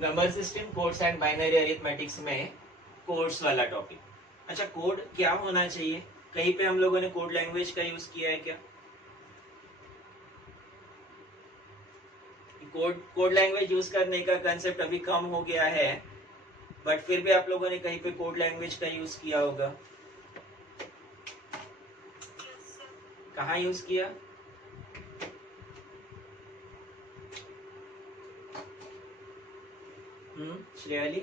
Number system, codes and binary arithmetics में codes वाला topic. अच्छा, कोड क्या होना चाहिए? कहीं पे हम लोगों ने कोड लैंग्वेज का यूज किया है क्या? कोड लैंग्वेज यूज करने का कंसेप्ट अभी कम हो गया है, बट फिर भी आप लोगों ने कहीं पे कोड लैंग्वेज का यूज किया होगा। कहाँ यूज किया? श्रेयाली,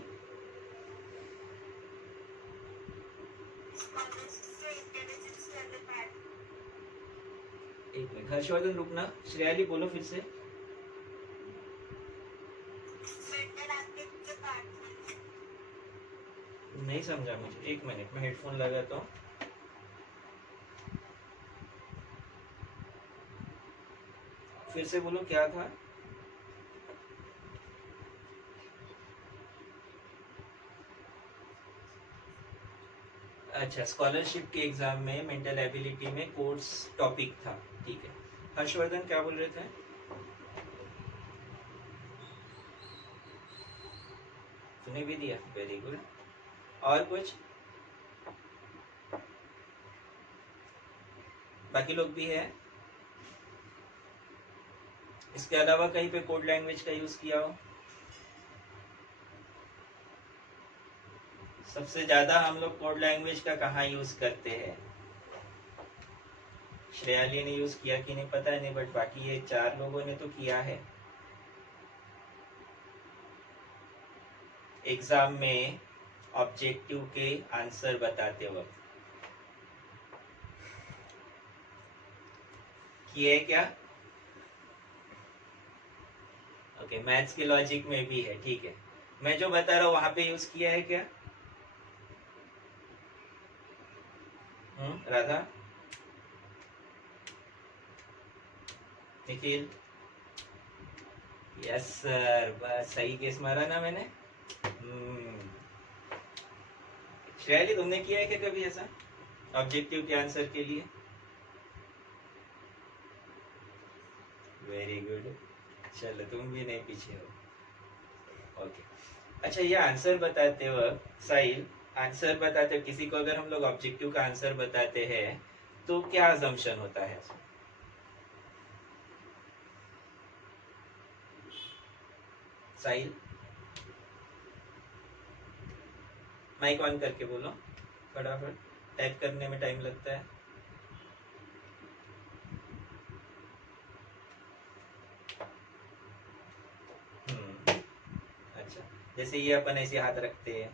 एक मिनट, हर्षवर्धन रुकना। श्रेयाली बोलो फिर से। नहीं समझा मुझे, एक मिनट, मैं हेडफोन लगाता हूँ। फिर से बोलो, क्या था? अच्छा, स्कॉलरशिप के एग्जाम में मेंटल एबिलिटी में कोर्स टॉपिक था, ठीक है। हर्षवर्धन क्या बोल रहे थे? सुने भी दिया, वेरी गुड। और कुछ? बाकी लोग भी है? इसके अलावा कहीं पे कोड लैंग्वेज का यूज किया हो? सबसे ज्यादा हम लोग कोड लैंग्वेज का कहाँ यूज करते हैं? श्रेयाली ने यूज किया कि नहीं पता नहीं, बट बाकी ये 4 लोगों ने तो किया है एग्जाम में ऑब्जेक्टिव के आंसर बताते वक्त। किए क्या? ओके, मैथ्स के लॉजिक में भी है, ठीक है। मैं जो बता रहा हूँ वहां पे यूज किया है क्या? राधा, निखिल? यस सर, बस सही केस मारा ना मैंने। श्रेयाली, तुमने किया है क्या कभी ऐसा ऑब्जेक्टिव के आंसर के लिए? वेरी गुड, चलो तुम भी नहीं पीछे हो। ओके, अच्छा, ये आंसर बताते वक्त साहिल, आंसर बताते वक्त किसी को अगर हम लोग ऑब्जेक्टिव का आंसर बताते हैं तो क्या अजम्पशन होता है? साहिल, माइक ऑन करके बोलो, फटाफट, टाइप करने में टाइम लगता है। अच्छा, जैसे ये अपन ऐसे हाथ रखते हैं,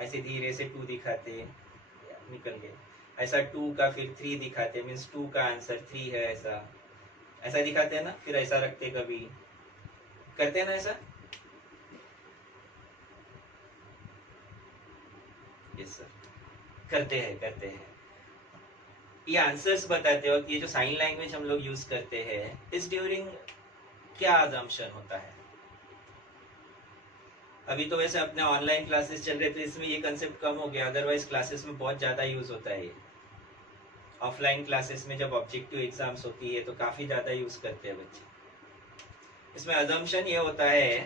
ऐसे धीरे से 2 दिखाते हैं, निकल गए। ऐसा 2 का फिर 3 दिखाते हैं, मीन्स 2 का आंसर 3 है, ऐसा ऐसा दिखाते हैं ना। फिर ऐसा रखते, कभी करते हैं ना ऐसा। यस सर, करते हैं। ये आंसर्स बताते वक्त ये जो साइन लैंग्वेज हम लोग यूज करते हैं, इस ड्यूरिंग क्या अजम्पशन होता है? अभी तो वैसे अपने ऑनलाइन क्लासेस चल रहे थे, इसमें ये कंसेप्ट कम हो गया, अदरवाइज क्लासेस में बहुत ज्यादा यूज होता है ये। ऑफलाइन क्लासेस में जब ऑब्जेक्टिव एग्जाम्स होती है तो काफी ज्यादा यूज करते हैं बच्चे। इसमें अजम्पशन ये होता है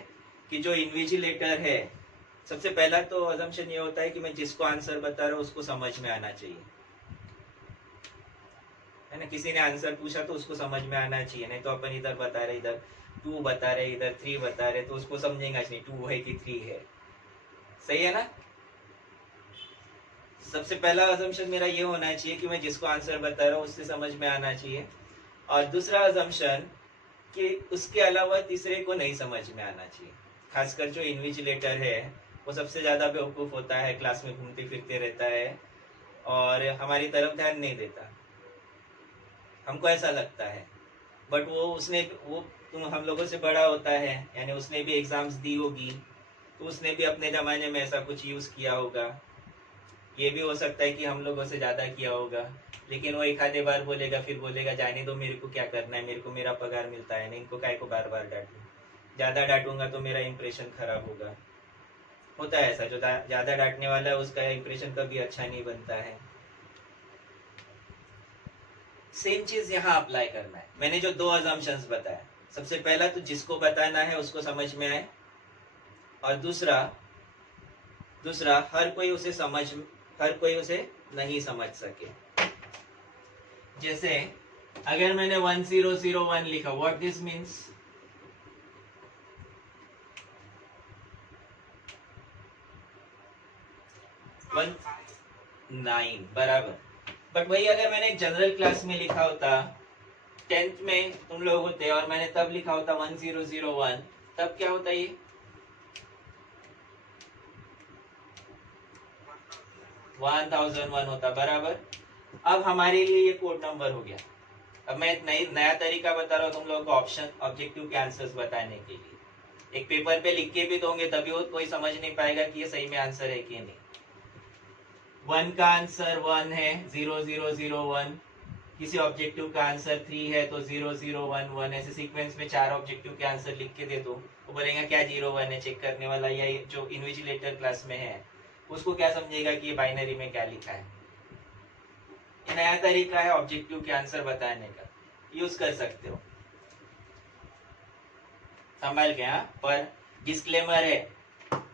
कि जो इन्विजिलेटर है, सबसे पहला तो अजम्पशन ये होता है कि मैं जिसको आंसर बता रहा हूँ उसको समझ में आना चाहिए, है ना। किसी ने आंसर पूछा तो उसको समझ में आना चाहिए, नहीं तो अपन इधर बता रहे, इधर 2 बता रहे, इधर 3 बता रहे, तो उसको समझेगा नहीं 2 है कि 3 है। सही है ना। सबसे पहला अजम्पशन मेरा ये होना चाहिए कि मैं जिसको आंसर बता रहा हूँ उससे समझ में आना चाहिए। और दूसरा अजम्पशन कि उसके अलावा तीसरे को नहीं समझ में आना चाहिए। खासकर जो इन्विजिलेटर है वो सबसे ज्यादा बेवकूफ होता है, क्लास में घूमते फिरते रहता है और हमारी तरफ ध्यान नहीं देता, हमको ऐसा लगता है। बट वो तुम हम लोगों से बड़ा होता है, यानी उसने भी एग्जाम्स दी होगी, तो उसने भी अपने जमाने में ऐसा कुछ यूज किया होगा। ये भी हो सकता है कि हम लोगों से ज्यादा किया होगा, लेकिन वो एक आधे बार बोलेगा, फिर बोलेगा जाने दो, मेरे को क्या करना है, मेरे को मेरा पगार मिलता है ना, इनको काय को बार बार डांटू, ज्यादा डांटूंगा तो मेरा इंप्रेशन खराब होगा। होता है ऐसा, जो ज्यादा डांटने वाला है उसका इंप्रेशन कभी अच्छा नहीं बनता है। सेम चीज यहाँ अप्लाई करना है। मैंने जो 2 अजम्पशंस बताया, सबसे पहला तो जिसको बताना है उसको समझ में आए, और दूसरा हर कोई उसे नहीं समझ सके। जैसे अगर मैंने 1001 लिखा, व्हाट दिस मीन्स? 9 बराबर। बट वही अगर मैंने जनरल क्लास में लिखा होता, 10th में तुम लोग होते और मैंने तब लिखा होता 1001, तब क्या होता ये? 1001 होता बराबर। अब हमारे लिए ये कोड नंबर हो गया। अब मैं एक नया तरीका बता रहा हूँ तुम लोगों को ऑप्शन ऑब्जेक्टिव के आंसर्स बताने के लिए। एक पेपर पे लिख के भी दोगे तभी वो कोई समझ नहीं पाएगा कि ये सही में आंसर है कि नहीं। 1 का आंसर 1 है, 0001। किसी ऑब्जेक्टिव का आंसर 3 है तो 0011। ऐसे सीक्वेंस में 4 ऑब्जेक्टिव के आंसर लिख के दे दो, वो बोलेगा क्या 01 है? चेक करने वाला या जो इन्विजिलेटर क्लास में है उसको क्या समझेगा कि ये बाइनरी में क्या लिखा है। ये नया तरीका है ऑब्जेक्टिव के आंसर बताने का, यूज कर सकते हो। संभाल के। हाँ, पर डिस्क्लेमर है,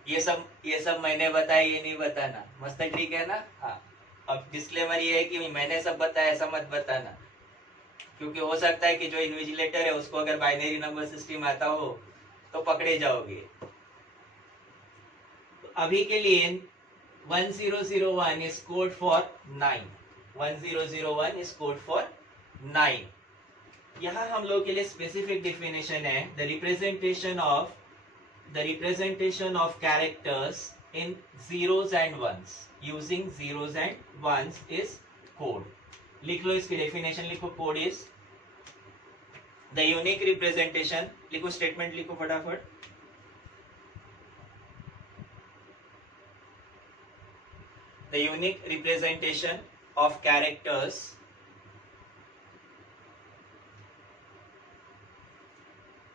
ये सब मैंने बताया, ये नहीं बताना। मस्त ठीक है ना? हाँ। अब डिस्क्लेमर ये है कि मैंने सब बताया ऐसा मत बताना, क्योंकि हो सकता है कि जो इन्विजिलेटर है उसको अगर बाइनरी नंबर सिस्टम आता हो तो पकड़े जाओगे। तो अभी के लिए 1001 is code for 9। 1001 is code for 9। यहाँ हम लोग के लिए स्पेसिफिक डेफिनेशन है, the representation of characters in zeros and ones using zeros and ones is code। लिख लो इसकी डेफिनेशन, लिखो code is the unique representation. लिखो स्टेटमेंट, लिखो फटाफट। The unique representation of characters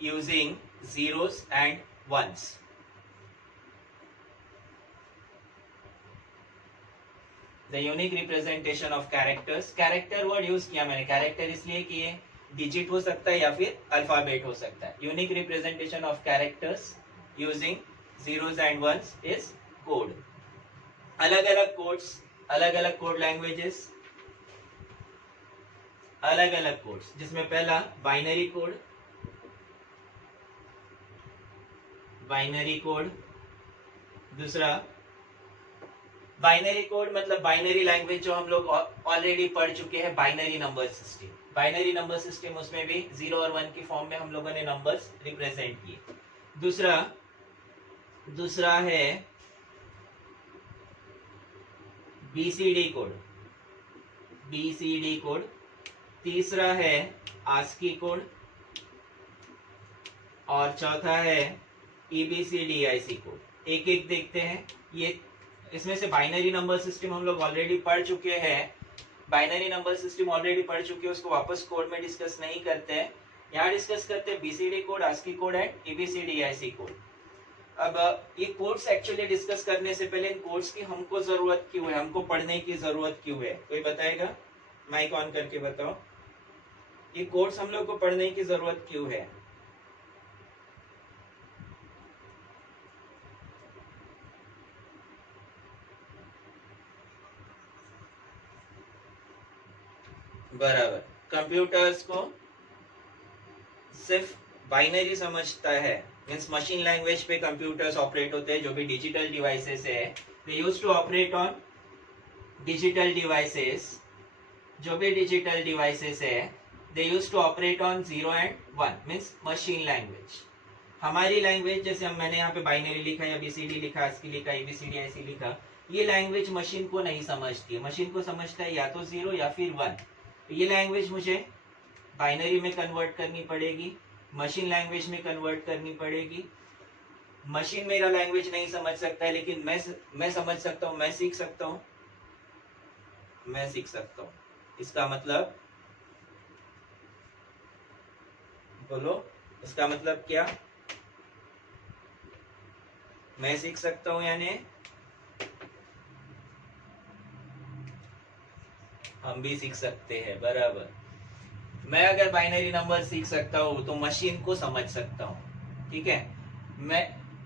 using zeros and ones। The unique representation of characters। Character word use किया मैंने, character इसलिए कि ये डिजिट हो सकता है या फिर अल्फाबेट हो सकता है। Unique representation of characters using zeros and ones is code। अलग अलग कोड्स, अलग अलग कोड लैंग्वेजेस, अलग अलग कोड्स, जिसमें पहला बाइनरी कोड, दूसरा बाइनरी कोड मतलब बाइनरी लैंग्वेज जो हम लोग ऑलरेडी पढ़ चुके हैं, binary number system. Binary number system, उसमें भी 0 और 1 की फॉर्म में हम लोगों ने नंबर्स रिप्रेजेंट किए। दूसरा है बीसीडी कोड। तीसरा है आस्की कोड और चौथा है EBCDIC कोड। एक एक देखते हैं। ये इसमें से बाइनरी नंबर सिस्टम हम लोग ऑलरेडी पढ़ चुके हैं, उसको वापस कोड में डिस्कस नहीं करते हैं। यहाँ डिस्कस करते हैं BCD code, ASCII code and EBCDIC code. अब ये कोड्स एक्चुअली डिस्कस करने से पहले इन कोड्स की हमको जरूरत क्यों है, हमको पढ़ने की जरूरत क्यों है, कोई बताएगा? माइक ऑन करके बताओ, ये कोड्स हम लोग को पढ़ने की जरूरत क्यों है? बराबर। कंप्यूटर्स को सिर्फ बाइनरी समझता है, मीन्स मशीन लैंग्वेज पे कंप्यूटर्स ऑपरेट होते हैं। जो भी डिजिटल डिवाइसेस है, they used to operate on digital devices. जो भी डिजिटल डिवाइसेस है, they used to operate on 0 and 1, means machine language. हमारी लैंग्वेज, जैसे मैंने यहाँ पे बाइनरी लिखा या BCD लिखा, ASCII लिखा, EBCDIC लिखा, ये लैंग्वेज मशीन को नहीं समझती है। मशीन को समझता है या तो 0 या फिर 1। ये लैंग्वेज मुझे बाइनरी में कन्वर्ट करनी पड़ेगी, मशीन लैंग्वेज में कन्वर्ट करनी पड़ेगी। मशीन मेरा लैंग्वेज नहीं समझ सकता है, लेकिन मैं समझ सकता हूँ, मैं सीख सकता हूँ। इसका मतलब बोलो, इसका मतलब क्या? मैं सीख सकता हूँ यानी हम भी सीख सकते हैं। बराबर। मैं अगर बाइनरी नंबर सीख सकता हूँ तो मशीन को समझ सकता हूँ। ठीक है,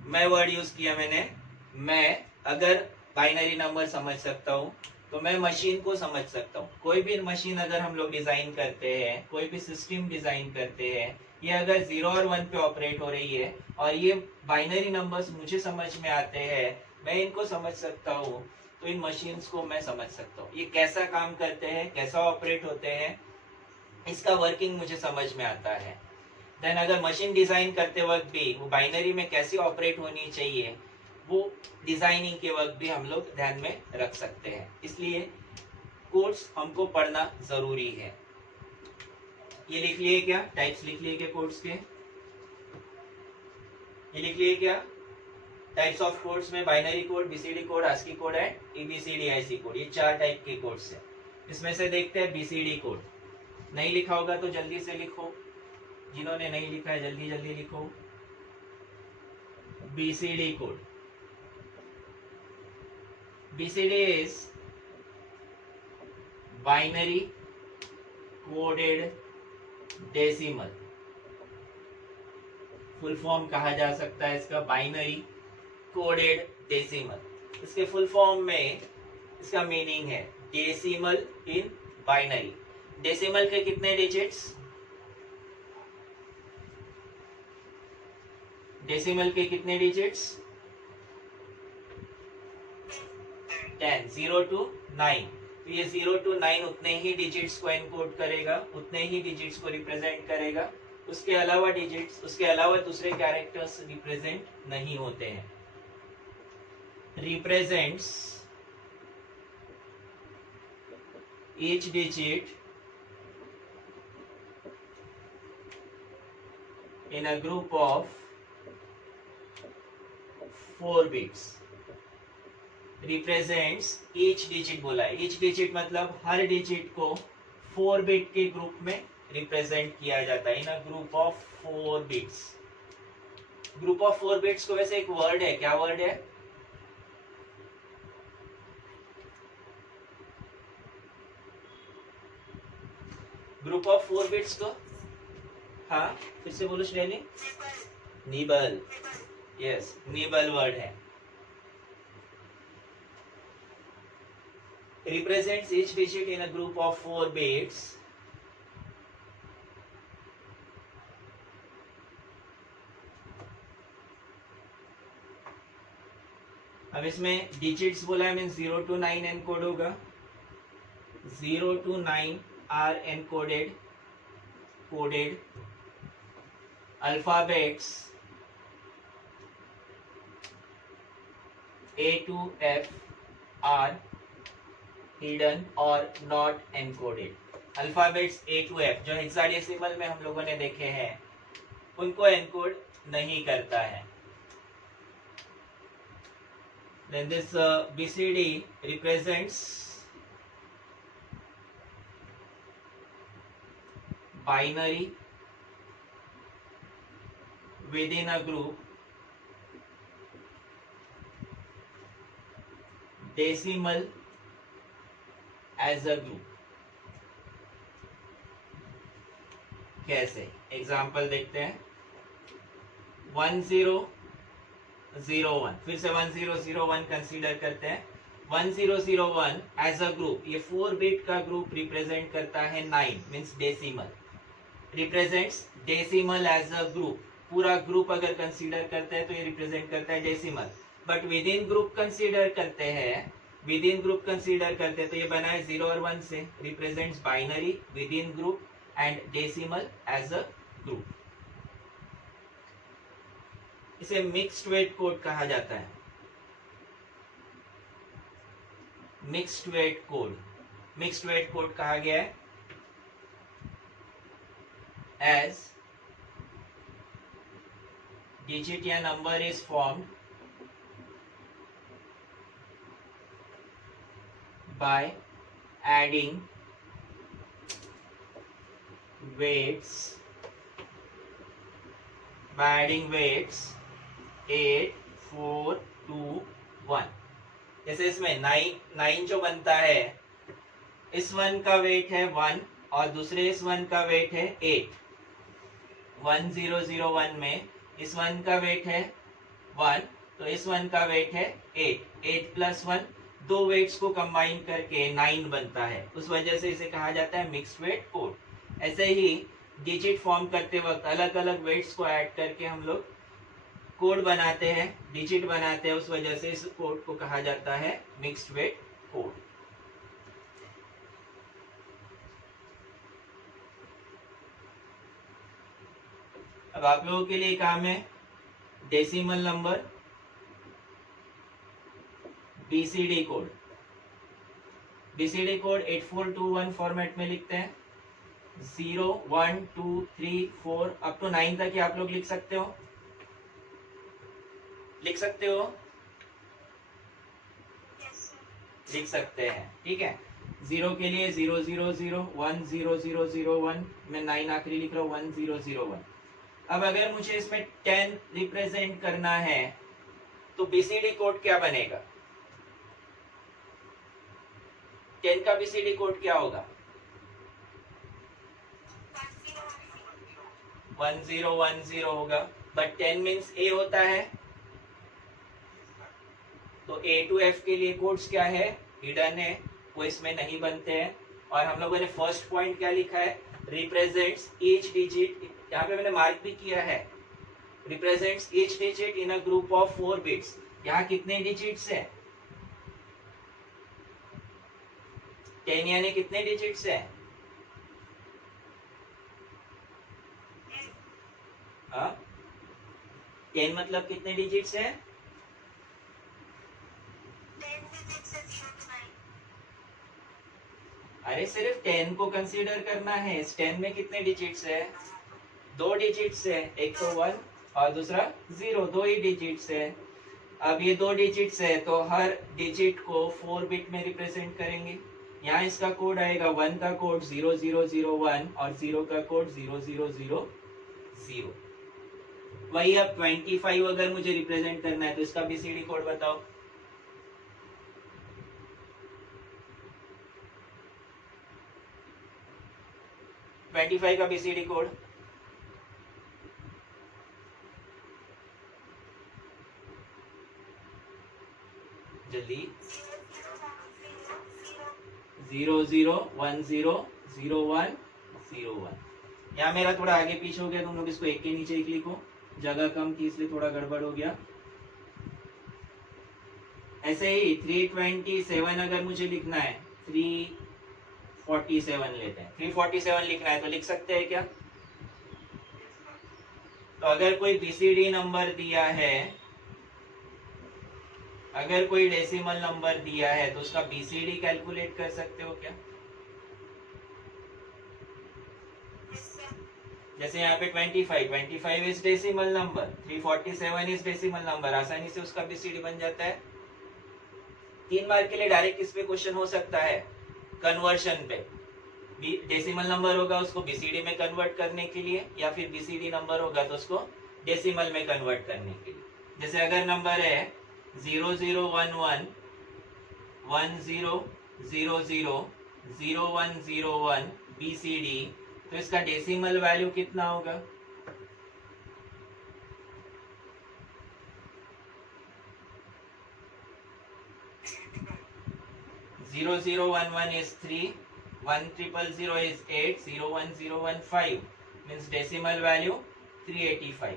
मैं वर्ड यूज किया मैंने। मैं अगर बाइनरी नंबर समझ सकता हूँ तो मैं मशीन को समझ सकता हूँ। कोई भी मशीन अगर हम लोग डिजाइन करते हैं, कोई भी सिस्टम डिजाइन करते हैं, ये अगर 0 और 1 पे ऑपरेट हो रही है और ये बाइनरी नंबर्स मुझे समझ में आते हैं, मैं इनको समझ सकता हूँ, तो इन मशीन्स को मैं समझ सकता हूँ। ये कैसा काम करते हैं, कैसा ऑपरेट होते हैं, इसका वर्किंग मुझे समझ में आता है। देन अगर मशीन डिजाइन करते वक्त भी वो बाइनरी में कैसी ऑपरेट होनी चाहिए, वो डिजाइनिंग के वक्त भी हम लोग ध्यान में रख सकते हैं। इसलिए कोड्स हमको पढ़ना जरूरी है। ये लिख लिए क्या, टाइप्स लिख लिए क्या कोड्स के? ये लिख लिए क्या टाइप्स ऑफ कोड्स में? Binary code, BCD code, ASCII code and EBCDIC code, ये 4 टाइप के कोड्स हैं। इसमें से देखते हैं बीसीडी कोड। नहीं लिखा होगा तो जल्दी से लिखो, जिन्होंने नहीं लिखा है जल्दी जल्दी लिखो। BCD code, BCD is binary coded decimal। Full form कहा जा सकता है इसका बाइनरी कोडेड डेसिमल। इसके फुल फॉर्म में इसका मीनिंग है डेसिमल इन बाइनरी। डेसिमल के कितने डिजिट्स? डेसिमल के कितने डिजिट्स? 10, 0 to 9। तो ये 0 to 9 उतने ही डिजिट्स को एनकोड करेगा, उतने ही डिजिट्स को रिप्रेजेंट करेगा। उसके अलावा डिजिट्स, उसके अलावा दूसरे कैरेक्टर्स रिप्रेजेंट नहीं होते हैं। Represents each digit in a group of 4 bits। Represents each digit बोला है। ईच डिजिट मतलब हर डिजिट को 4 बिट के ग्रुप में रिप्रेजेंट किया जाता है, in a group of 4 bits. Group of 4 bits को वैसे एक वर्ड है, क्या वर्ड है? ग्रुप ऑफ 4 बिट्स को, हाँ फिर से बोलो श्रेणी। निबल, यस निबल वर्ड है। Represents each digit in a group of 4 bits। अब इसमें डिजिट्स बोला है, मीन 0 to 9 एनकोड होगा। 0 to 9 are encoded, coded. Alphabets A to F are hidden और not encoded. Alphabets A to F जो hexadecimal में हम लोगों ने देखे हैं, उनको एनकोड नहीं करता है। Then this BCD represents binary within a group, decimal as a group। कैसे? एग्जाम्पल देखते हैं। 1001, फिर से 1001 कंसीडर करते हैं। 1001 एज अ ग्रुप, ये 4 बिट का ग्रुप रिप्रेजेंट करता है 9, means decimal. Represents decimal as a group. पूरा ग्रुप अगर कंसीडर करते हैं तो ये रिप्रेजेंट करता है decimal. But within group consider करते हैं, विद इन ग्रुप कंसीडर करते हैं तो ये बना है 0 और 1 से। Represents binary within group and decimal as a group. इसे मिक्स्ड वेट कोड कहा जाता है। Mixed weight code, mixed weight code कहा गया है एज डिजिट या number is formed by adding weights 8, 4, 2, 1। जैसे इसमें 9 जो बनता है, इस 1 का वेट है 1 और दूसरे इस 1 का वेट है 8। 1001 में इस 1 का वेट है 1, तो इस 1 का वेट है 8, 8 प्लस 1, दो वेट्स को कंबाइन करके 9 बनता है, उस वजह से इसे कहा जाता है मिक्स्ड वेट कोड। ऐसे ही डिजिट फॉर्म करते वक्त अलग अलग वेट्स को ऐड करके हम लोग कोड बनाते हैं, डिजिट बनाते हैं, उस वजह से इस कोड को कहा जाता है मिक्स्ड वेट कोड। अब आप लोगों के लिए काम है decimal number, BCD code. BCD code 8421 format में लिखते हैं। 0 1 2 3 4 अप टू 9 तक ही आप लोग लिख सकते हो, लिख सकते हो, लिख सकते हैं, ठीक है। 0 के लिए 0 0 0 1 0 0 0 1, मैं 9 आखिरी लिख रहा हूँ 1 0 0 1। अब अगर मुझे इसमें 10 रिप्रेजेंट करना है तो बीसीडी कोड क्या बनेगा? 10 का बीसीडी कोड क्या होगा? 1010 होगा, बट 10 मीन्स ए होता है, तो ए टू एफ के लिए कोड्स क्या है? हिडन है, वो इसमें नहीं बनते हैं। और हम लोगों ने फर्स्ट पॉइंट क्या लिखा है? रिप्रेजेंट्स ईच डिजिट, यहाँ पे मैंने मार्क भी किया है, represents each digit in a group of 4 bits. यहाँ कितने डिजिट्स है? 10 यानी कितने डिजिट्स है? हाँ, 10 मतलब कितने डिजिट्स है? अरे सिर्फ 10 को कंसीडर करना है, इस 10 में कितने डिजिट्स है? 2 डिजिट्स है, एक तो 1 और दूसरा 0, 2 ही डिजिट्स है। अब ये 2 डिजिट्स है तो हर डिजिट को 4 बिट में रिप्रेजेंट करेंगे। यहाँ इसका कोड आएगा, 1 का कोड 0001 और 0 का कोड 0000। वही अब 25 अगर मुझे रिप्रेजेंट करना है तो इसका बीसीडी कोड बताओ। $25 का बीसीडी कोड जल्दी। 00100101। यहाँ मेरा थोड़ा आगे पीछे हो गया, तुम लोग इसको एक के नीचे एक लिखो, जगह कम थी इसलिए थोड़ा गड़बड़ हो गया। ऐसे ही 327 अगर मुझे लिखना है, 347 लेते हैं, 347 लिखना है तो लिख सकते हैं क्या? तो अगर कोई बीसीडी नंबर दिया है, अगर कोई डेसिमल नंबर दिया है तो उसका बीसीडी कैलकुलेट कर सकते हो क्या? जैसे यहाँ पे 25 is decimal number, 347 is decimal number, आसानी से उसका बीसीडी बन जाता है। 3 मार्क के लिए डायरेक्ट किस पे क्वेश्चन हो सकता है? कन्वर्शन पे। डेसिमल नंबर होगा उसको बीसीडी में कन्वर्ट करने के लिए, या फिर बीसीडी नंबर होगा तो उसको डेसिमल में कन्वर्ट करने के लिए। जैसे अगर नंबर है 0011 1000 0101 बीसीडी, तो इसका डेसिमल वैल्यू कितना होगा? Zero zero one one is 3, 1000 is 8, 01015 means decimal value 385।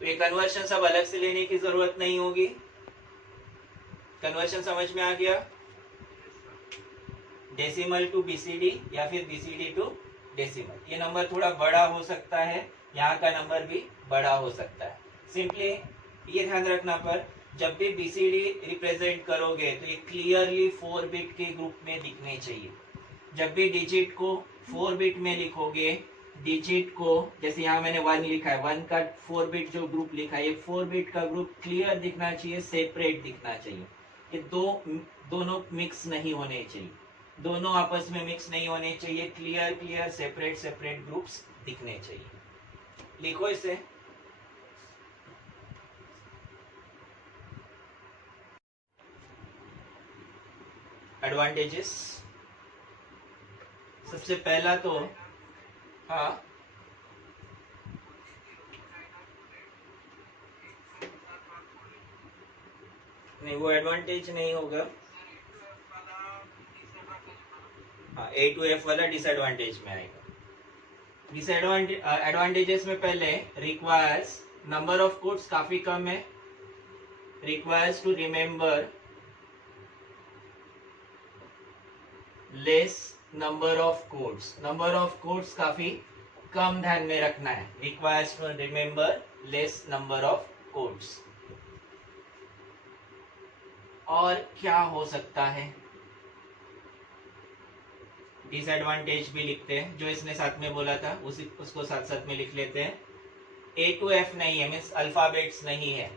तो ये कन्वर्शन सब अलग से लेने की जरूरत नहीं होगी। कन्वर्शन समझ में आ गया? डेसिमल टू बीसीडी या फिर बीसीडी टू डेसिमल। ये नंबर थोड़ा बड़ा हो सकता है, यहाँ का नंबर भी बड़ा हो सकता है। सिंपली ये ध्यान रखना, पर जब भी बीसीडी रिप्रेजेंट करोगे तो ये क्लियरली 4 बिट के ग्रुप में दिखने चाहिए। जब भी डिजिट को 4 बिट में लिखोगे, डिजिट को जैसे यहाँ मैंने 1 लिखा है, 1 का 4 बिट जो ग्रुप लिखा है, ये 4 बिट का ग्रुप क्लियर दिखना चाहिए, सेपरेट दिखना चाहिए। ये दोनों मिक्स नहीं होने चाहिए, दोनों आपस में मिक्स नहीं होने चाहिए, क्लियर सेपरेट ग्रुप्स दिखने चाहिए। लिखो इसे। एडवांटेजेस, सबसे पहला तो हाँ नहीं, वो एडवांटेज नहीं होगा। हाँ, ए टू एफ वाला डिसएडवांटेज में आएगा। डिसएडवांटेज एडवांटेजेस में पहले रिक्वायर्स नंबर ऑफ कोड्स काफी कम है, requires to remember less number of codes, number of codes काफी कम ध्यान में रखना है, requires to remember less number of codes. और क्या हो सकता है, डिसएडवांटेज भी लिखते हैं, जो इसने साथ में बोला था उसको साथ साथ में लिख लेते हैं। ए टू एफ नहीं है, मीन्स अल्फाबेट्स नहीं है,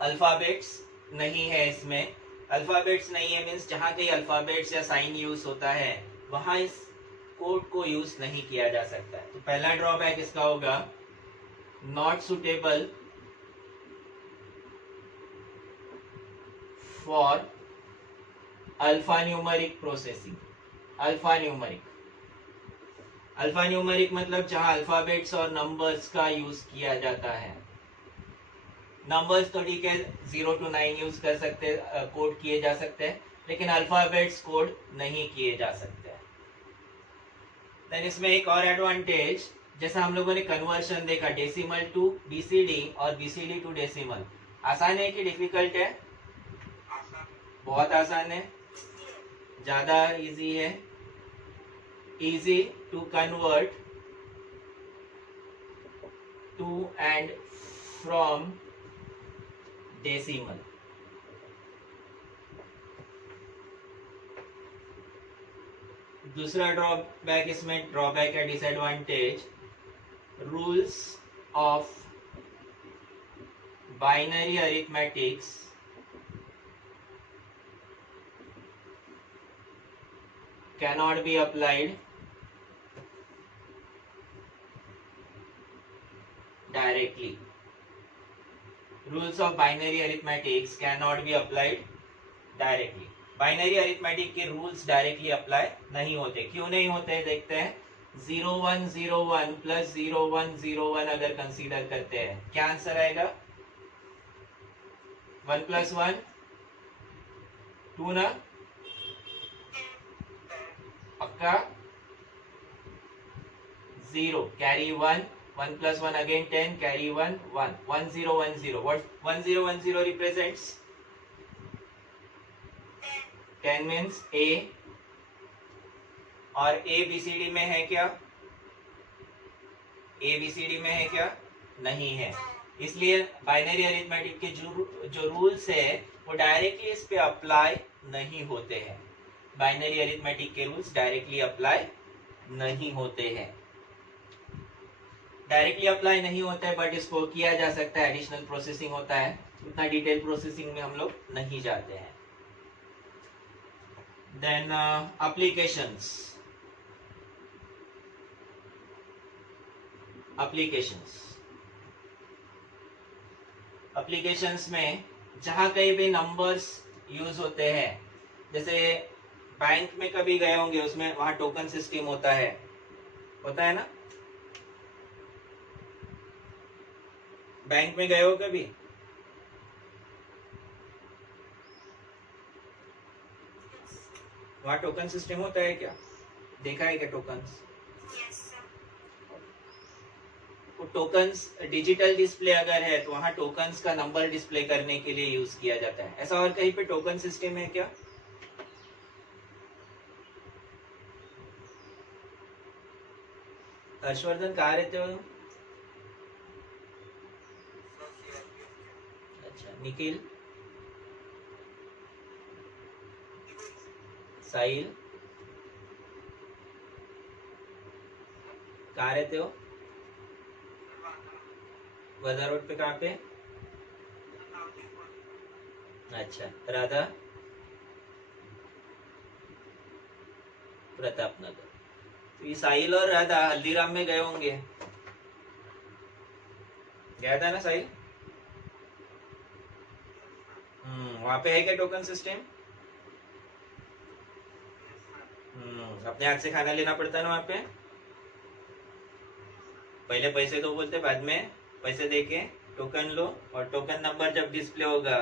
अल्फाबेट्स नहीं है इसमें। अल्फाबेट्स नहीं है मीन्स जहां कहीं अल्फाबेट्स या साइन यूज होता है वहां इस कोड को यूज नहीं किया जा सकता है। तो पहला ड्रॉबैक इसका होगा not suitable for alpha numeric processing. Alpha numeric, alpha numeric मतलब जहां अल्फाबेट्स और नंबर्स का यूज किया जाता है। नंबर्स तो ठीक है 0 to 9 यूज कर सकते, कोड किए जा सकते हैं, लेकिन अल्फाबेट्स कोड नहीं किए जा सकते। देन इसमें एक और एडवांटेज, जैसा हम लोगों ने कन्वर्शन देखा डेसिमल टू बीसीडी और बीसीडी टू डेसिमल, आसान है कि डिफिकल्ट है? बहुत आसान है, ज्यादा इजी है। Easy to convert to and from decimal. दूसरा ड्रॉबैक इसमें, ड्रॉबैक है disadvantage, rules of binary arithmetics cannot be applied directly. Rules of binary arithmetics cannot be applied directly. Binary arithmetic के रूल्स डायरेक्टली अप्लाई नहीं होते। क्यों नहीं होते देखते हैं। 0101 प्लस 0101 अगर कंसीडर करते हैं, क्या आंसर आएगा? 1 प्लस 1 2 ना, पक्का? 0 carry 1, 1 plus 1 again 10, carry 1, 1, 1010. What 1010 represents? 10 means A, और A BCD में है क्या? A BCD में है क्या? नहीं है। इसलिए बाइनरी अरिथमेटिक के जो रूल्स है वो डायरेक्टली इस पे अप्लाई नहीं होते हैं। बाइनरी अरिथमेटिक के रूल्स डायरेक्टली अप्लाई नहीं होते हैं, डायरेक्टली अप्लाई नहीं होता है, बट इसको किया जा सकता है, एडिशनल प्रोसेसिंग होता है। उतना डिटेल प्रोसेसिंग में हम लोग नहीं जाते हैं। देन एप्लीकेशंस, एप्लीकेशंस में जहां कहीं भी नंबर्स यूज होते हैं, जैसे बैंक में कभी गए होंगे, उसमें वहां टोकन सिस्टम होता है ना? बैंक में गए हो कभी? वहां टोकन सिस्टम होता है क्या? देखा है क्या टोकन्स? वो टोकन्स डिजिटल डिस्प्ले अगर है तो वहां टोकन्स का नंबर डिस्प्ले करने के लिए यूज किया जाता है। ऐसा और कहीं पे टोकन सिस्टम है क्या? हर्षवर्धन कहाँ रहते हो? अच्छा, निखिल, साहिल, कहाँ रहते हो? वर्धा रोड पे कहाँ पे? अच्छा, राधा? प्रताप नगर। तो ये साहिल और राधा हल्दीराम में गए होंगे, गया था ना साहिल? वहां पे है क्या टोकन सिस्टम? अपने हाथ से खाना लेना पड़ता है ना वहां पे? पहले पैसे दो बोलते, बाद में पैसे देके टोकन लो और टोकन नंबर जब डिस्प्ले होगा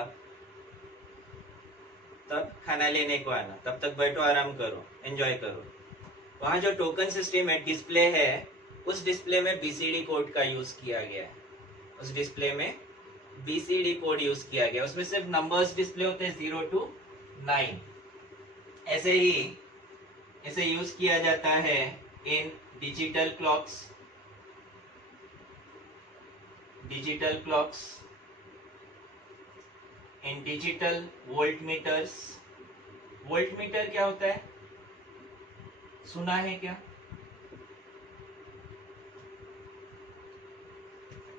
तब खाना लेने को आना, तब तक बैठो, आराम करो, एंजॉय करो। वहाँ जो टोकन सिस्टम है, डिस्प्ले है, उस डिस्प्ले में बीसीडी कोड का यूज किया गया है। उस डिस्प्ले में बीसीडी कोड यूज किया गया, उसमें सिर्फ नंबर्स डिस्प्ले होते हैं 0 to 9। ऐसे ही इसे यूज किया जाता है in digital clocks, in digital volt meters. Volt meter क्या होता है, सुना है क्या?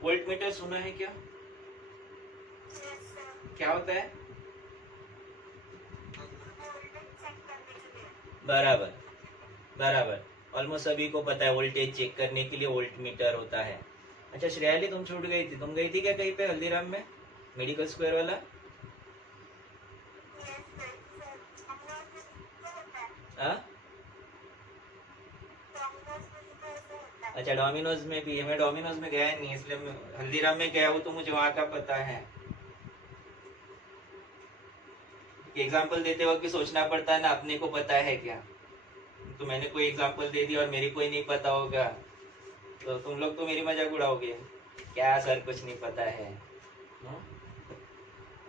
वोल्ट मीटर सुना है क्या? क्या होता है? बराबर बराबर, ऑलमोस्ट सभी को पता है, वोल्टेज चेक करने के लिए वोल्ट मीटर होता है। अच्छा श्रेयाली, तुम छूट गई थी, तुम गई थी क्या कहीं पे हल्दीराम में, मेडिकल स्क्वायर वाला? हाँ, अच्छा डोमिनोज में भी है। मैं डोमिनोज में गया नहीं, इसलिए मैं हल्दीराम में गया हूँ, तो मुझे वहां का पता है। एग्जाम्पल देते वक्त भी सोचना पड़ता है ना, अपने को पता है क्या। तो मैंने कोई एग्जाम्पल दे दिया और मेरी कोई नहीं पता होगा तो तुम लोग तो मेरी मजाक उड़ाओगे, क्या सर कुछ नहीं पता है।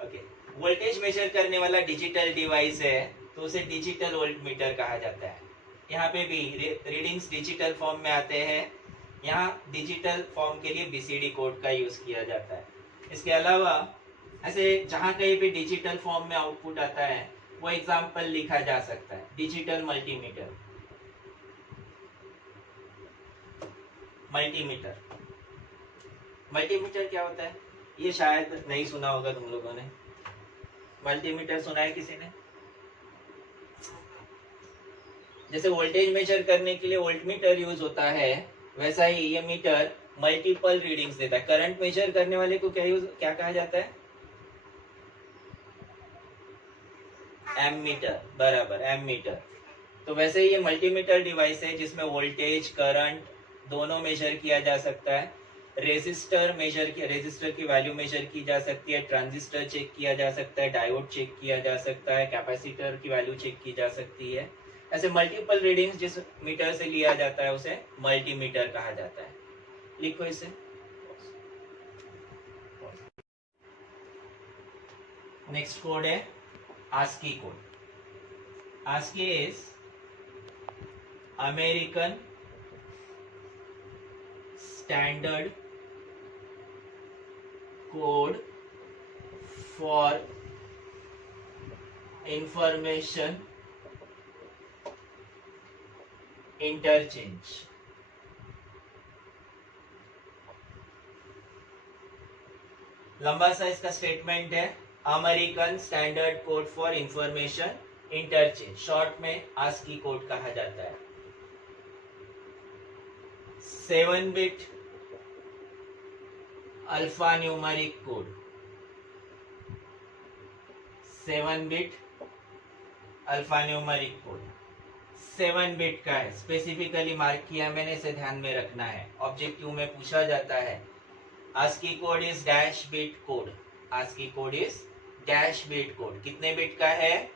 ओके, वोल्टेज मेजर करने वाला डिजिटल डिवाइस है तो उसे डिजिटल वोल्ट मीटर कहा जाता है। यहाँ पे भी रीडिंग्स डिजिटल फॉर्म में आते हैं। यहाँ डिजिटल फॉर्म के लिए बीसीडी कोड का यूज किया जाता है। इसके अलावा ऐसे जहाँ कहीं भी डिजिटल फॉर्म में आउटपुट आता है वो एग्जाम्पल लिखा जा सकता है, डिजिटल मल्टीमीटर। मल्टीमीटर क्या होता है, ये शायद नहीं सुना होगा तुम लोगों ने। मल्टीमीटर सुना है किसी ने? जैसे वोल्टेज मेजर करने के लिए वोल्टमीटर यूज होता है, वैसा ही ये मीटर मल्टीपल रीडिंग्स देता है। करंट मेजर करने वाले को क्या कहा जाता है? एमीटर, बराबर, एमीटर। तो वैसे ही ये मल्टीमीटर डिवाइस है जिसमें वोल्टेज करंट दोनों मेजर किया जा सकता है। रेजिस्टर की वैल्यू मेजर की जा सकती है, ट्रांजिस्टर चेक किया जा सकता है, डायोड चेक किया जा सकता है, कैपेसिटर की वैल्यू चेक की जा सकती है। ऐसे मल्टीपल रीडिंग्स जिस मीटर से लिया जाता है उसे मल्टीमीटर कहा जाता है। लिखो इसे। नेक्स्ट कोड है ASCII code. ASCII is American standard code for information interchange. लंबा सा इसका स्टेटमेंट है, American standard code for information interchange, short में ASCII कोड कहा जाता है। 7 bit alpha numeric code, 7 bit alpha numeric code 7 bit का है, स्पेसिफिकली मार्क किया मैंने, इसे ध्यान में रखना है, ऑब्जेक्टिव में पूछा जाता है। ASCII code is dash bit code, ASCII code is dash bit code. कितने बिट का है?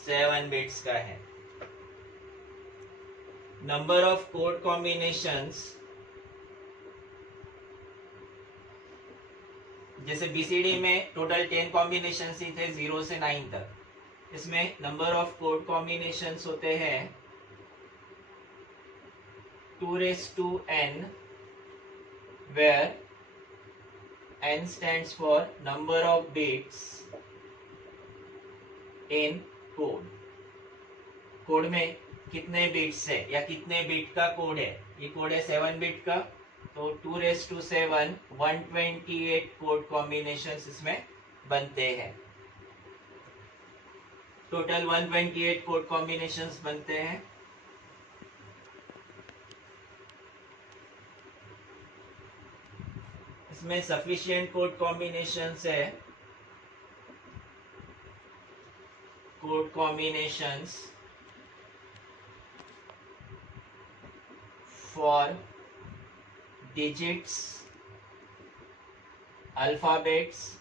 7 बिट्स का है। नंबर ऑफ कोड कॉम्बिनेशंस, जैसे बीसीडी में टोटल 10 कॉम्बिनेशन ही थे 0 से 9 तक, इसमें नंबर ऑफ कोड कॉम्बिनेशंस होते हैं 2n, where n stands for number of bits in code। Code में कितने बिट्स है या कितने बिट का कोड है, ये कोड है 7 बिट का, तो 2⁷ 128 कोड कॉम्बिनेशंस इसमें बनते हैं। टोटल 128 कोड कॉम्बिनेशंस बनते हैं। इसमें सफिशिएंट कोड कॉम्बिनेशंस है, code combinations for digits, alphabets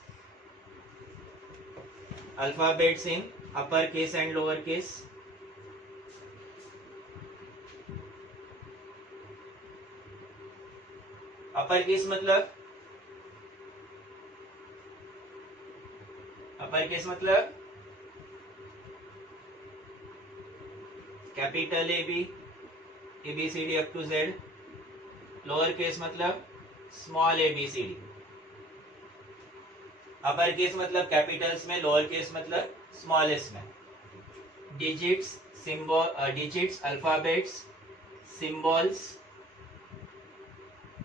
in upper case and lower case. Upper case मतलब capital A B C D up to Z. Lower case मतलब small A B C D. Upper case मतलब कैपिटल्स में, lower case मतलब स्मॉलेस्ट में. Digits, digits, alphabets, symbols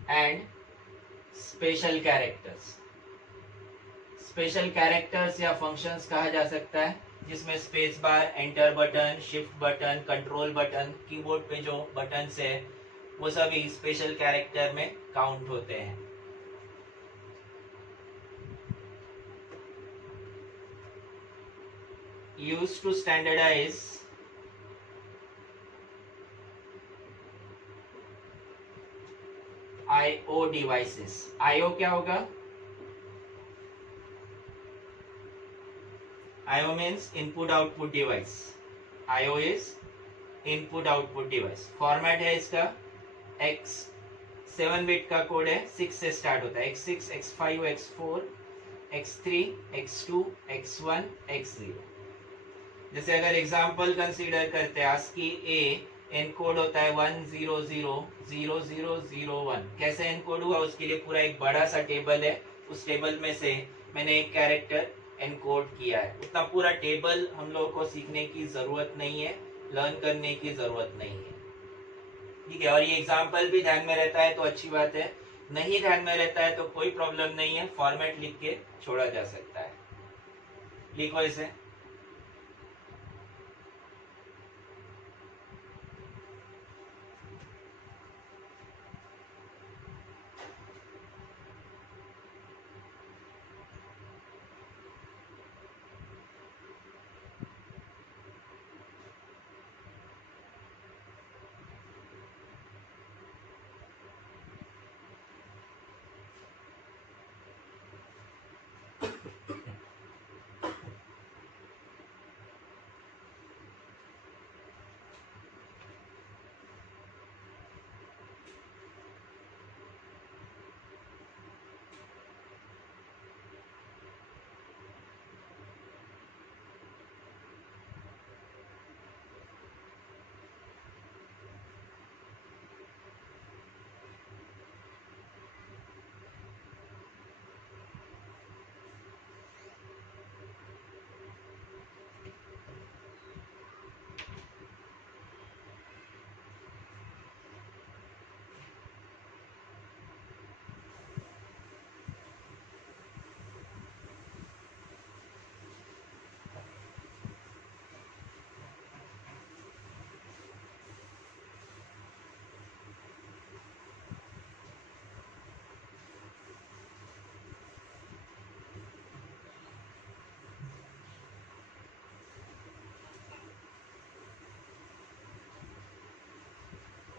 and special characters. Special characters या functions कहा जा सकता है जिसमें space bar, enter button, shift button, control button, keyboard पे जो बटन्स है वो सभी स्पेशल कैरेक्टर में काउंट होते हैं. Used to standardize IO devices. IO क्या होगा? IO means input output device. IO is input output device. Format है इसका X 7 बिट का कोड है, 6 से स्टार्ट होता है. X6, X5, X4, X3, X2, X1, X0. जैसे अगर एग्जाम्पल कंसीडर करते हैं, ASCII A एनकोड होता है 1000001. कैसे एनकोड हुआ उसके लिए पूरा एक बड़ा सा टेबल है. उस टेबल में से मैंने एक कैरेक्टर एनकोड किया है. उतना पूरा टेबल हम लोगों को सीखने की जरूरत नहीं है, लर्न करने की जरूरत नहीं है. ठीक है. और ये एग्जाम्पल भी ध्यान में रहता है तो अच्छी बात है, नहीं ध्यान में रहता है तो कोई प्रॉब्लम नहीं है, फॉर्मेट लिख के छोड़ा जा सकता है. लिखो इसे.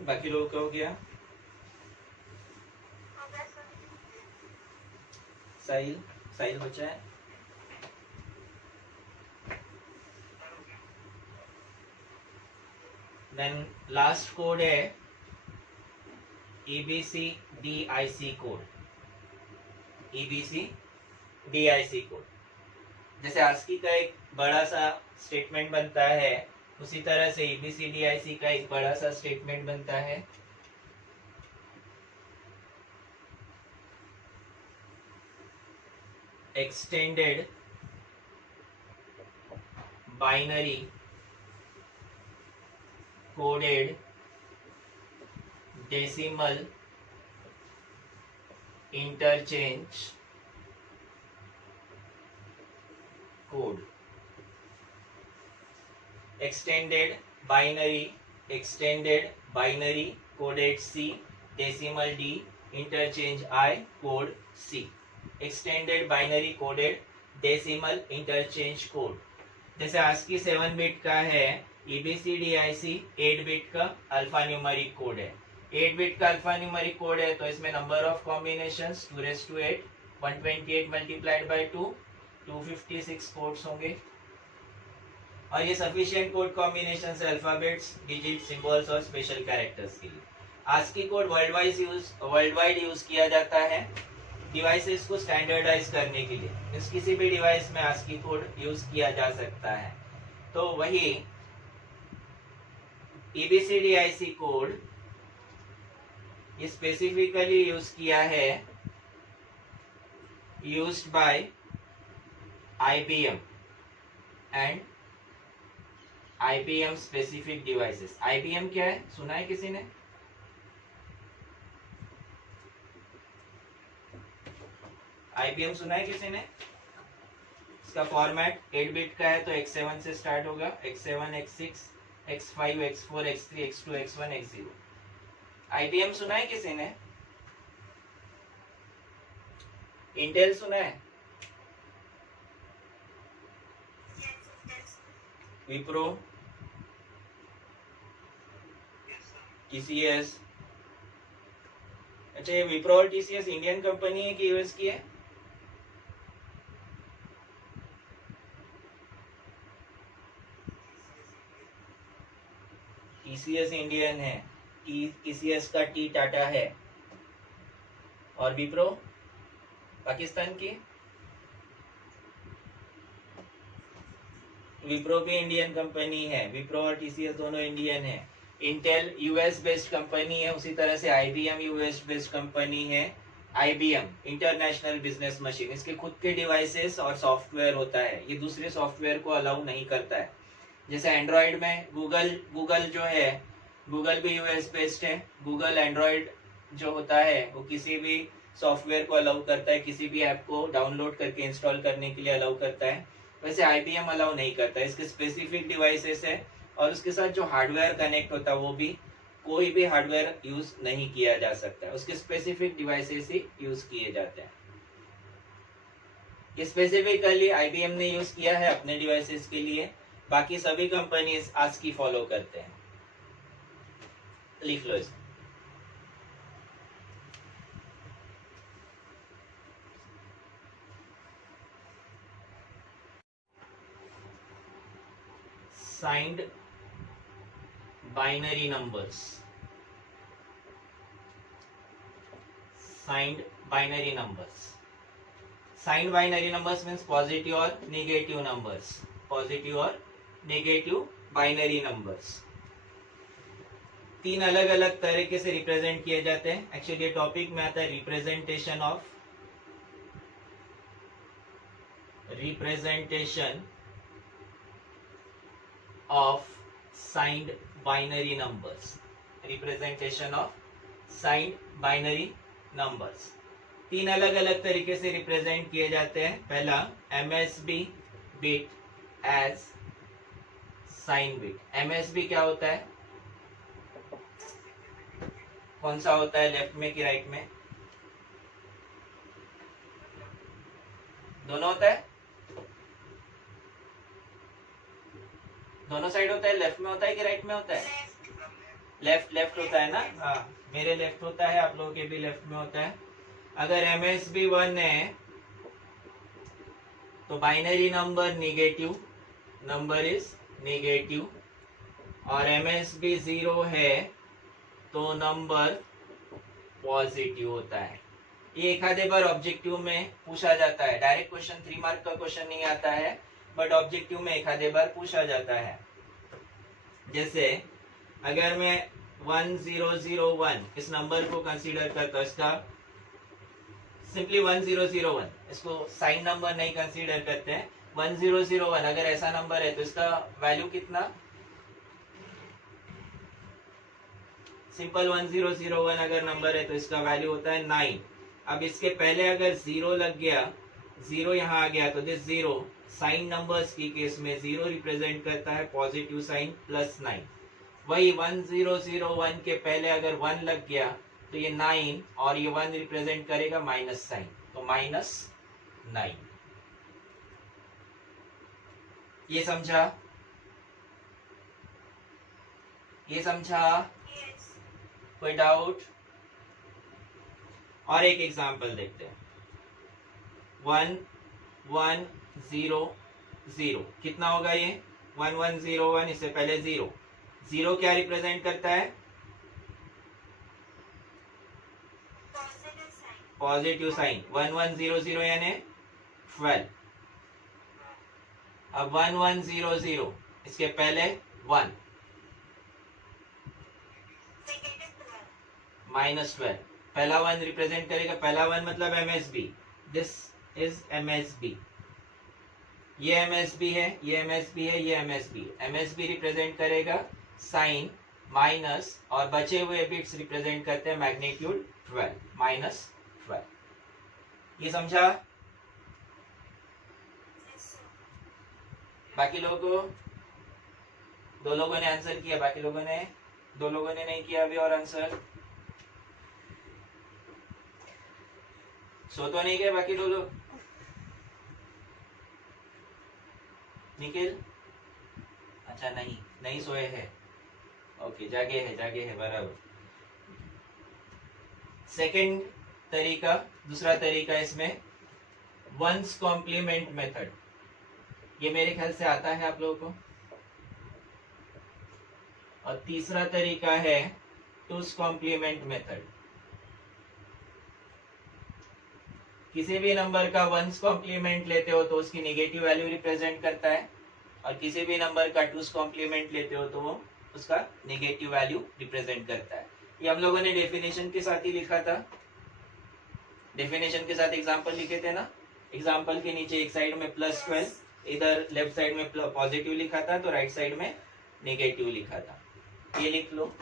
बाकी लोगों का हो गया. साहिल बचा है. देन लास्ट कोड है EBCDIC कोड. EBCDIC code. जैसे ASCII का एक बड़ा सा स्टेटमेंट बनता है, उसी तरह से EBCDIC का एक बड़ा सा स्टेटमेंट बनता है. Extended binary coded decimal interchange code. extended binary coded C decimal D interchange I code C. extended binary coded decimal interchange code. जैसे ASCII 7 बिट का है, EBCDIC 8 बिट का अल्फा न्यूमेरिक कोड है. 8 बिट का alpha numeric code है, तो इसमें number of combinations 2^8, 128 multiplied by 2, 256 codes होंगे। और ये सफिशिएंट कोड कॉम्बिनेशन है अल्फाबेट्स, डिजिट, सिंबल्स और स्पेशल कैरेक्टर्स के लिए। ASCII code world wide use किया जाता है डिवाइसेस को स्टैंडर्डाइज करने के लिए। इस किसी भी डिवाइस में आस्की कोड यूज किया जा सकता है। तो वही EBCDIC कोड स्पेसिफिकली यूज किया है, used by IBM and IBM specific devices. IBM क्या है, सुना है किसी ने? IBM सुना है किसी ने? इसका फॉर्मेट 8 बिट का है, तो X7 से स्टार्ट होगा, X7, X6, X5, X4, X3, X2, X1, X0। IBM सुना है किसी ने? इंटेल सुना है? विप्रो, TCS। अच्छा, ये विप्रो और TCS इंडियन कंपनी है कि यूएस की है? TCS इंडियन है, TCS का T टाटा है। और विप्रो पाकिस्तान की? विप्रो भी इंडियन कंपनी है, विप्रो और TCS दोनों इंडियन है। इंटेल यूएस बेस्ड कंपनी है, उसी तरह से IBM यूएस बेस्ड कंपनी है। IBM इंटरनेशनल बिजनेस मशीन, इसके खुद के डिवाइसेस और सॉफ्टवेयर होता है, ये दूसरे सॉफ्टवेयर को अलाउ नहीं करता है। जैसे एंड्रॉइड में गूगल जो है, गूगल भी यूएस बेस्ड है। गूगल एंड्रॉइड जो होता है वो किसी भी सॉफ्टवेयर को अलाउ करता है, किसी भी ऐप को डाउनलोड करके इंस्टॉल करने के लिए अलाउ करता है। वैसे IBM अलाउ नहीं करता है, इसके स्पेसिफिक डिवाइसेस है और उसके साथ जो हार्डवेयर कनेक्ट होता है वो भी कोई भी हार्डवेयर यूज नहीं किया जा सकता है, उसके स्पेसिफिक डिवाइसेस ही यूज किए जाते हैं। स्पेसिफिकली IBM ने यूज किया है अपने डिवाइसेस के लिए, बाकी सभी कंपनीज ASCII फॉलो करते हैं। लिख लो इसको। Signed binary numbers, signed binary numbers. Signed binary numbers means positive और नेगेटिव नंबर्स, पॉजिटिव और नेगेटिव बाइनरी नंबर्स। 3 अलग अलग तरीके से रिप्रेजेंट किए जाते हैं। एक्चुअली ये टॉपिक में आता है representation of signed binary numbers, representation of signed binary numbers. 3 अलग अलग तरीके से रिप्रेजेंट किए जाते हैं। पहला MSB bit as sign bit. MSB क्या होता है, कौन सा होता है, लेफ्ट में कि राइट में? दोनों होता है, दोनों साइड होता है। लेफ्ट में होता है कि राइट में होता है? लेफ्ट होता है ना। हाँ, मेरे लेफ्ट होता है, आप लोगों के भी लेफ्ट में होता है। अगर MSB 1 है तो binary number negative, number is negative. और MSB 0 है तो नंबर पॉजिटिव होता है। ये एक आधे बार ऑब्जेक्टिव में पूछा जाता है, डायरेक्ट क्वेश्चन 3 मार्क का क्वेश्चन नहीं आता है, बट ऑब्जेक्टिव में एक आधे बार पूछा जाता है। जैसे अगर मैं 1001 इस नंबर को कंसीडर करता हूं, इसका सिंपली 1001, इसको साइन नंबर नहीं कंसीडर करते हैं। 1001 अगर ऐसा नंबर है तो इसका वैल्यू कितना, सिंपल 1001 अगर नंबर है तो इसका वैल्यू होता है 9। अब इसके पहले अगर 0 लग गया, 0 यहाँ आ गया, तो दिस 0 साइन नंबर्स की केस में 0 रिप्रेजेंट करता है पॉजिटिव साइन +9। वही 1001 के पहले अगर 1 लग गया तो ये 9 और ये 1 रिप्रेजेंट करेगा माइनस साइन, तो -9। ये समझा? ये समझा? कोई डाउट? और एक एग्जांपल देखते हैं। 1 1 0 0 कितना होगा ये? 1 1 0 1, इससे पहले 0 0 क्या रिप्रेजेंट करता है? Positive sign. 1 1 0 0 यानी 12। अब 1 1 0 0 इसके पहले 1 -12, पहला 1 रिप्रेजेंट करेगा, पहला 1 मतलब MSB, दिस इज MSB, ये MSB है, ये MSB है, ये MSB। MSB रिप्रेजेंट करेगा साइन माइनस, और बचे हुए बिट्स रिप्रेजेंट करते हैं मैग्नीट्यूड 12 -12। ये समझा? बाकी लोगों, 2 लोगों ने आंसर किया, बाकी लोगों ने, 2 लोगों ने नहीं किया अभी और आंसर। सो तो नहीं गए बाकी 2 लोग? निखिल? अच्छा नहीं सोए हैं। ओके, जागे है बराबर। सेकंड तरीका, दूसरा तरीका इसमें वंस कॉम्प्लीमेंट मेथड, ये मेरे ख्याल से आता है आप लोगों को। और तीसरा तरीका है टूस कॉम्प्लीमेंट मेथड। किसी भी नंबर का वंस कॉम्प्लीमेंट लेते हो तो उसकी नेगेटिव वैल्यू रिप्रेजेंट करता है, और किसी भी नंबर का टूस कॉम्प्लीमेंट लेते हो तो वो उसका नेगेटिव वैल्यू रिप्रेजेंट करता है। ये हम लोगों ने डेफिनेशन के साथ ही लिखा था, डेफिनेशन के साथ एग्जांपल लिखे थे ना। एग्जांपल के नीचे एक साइड में +12, इधर लेफ्ट साइड में पॉजिटिव लिखा था, तो राइट साइड में नेगेटिव लिखा था। ये लिख लो।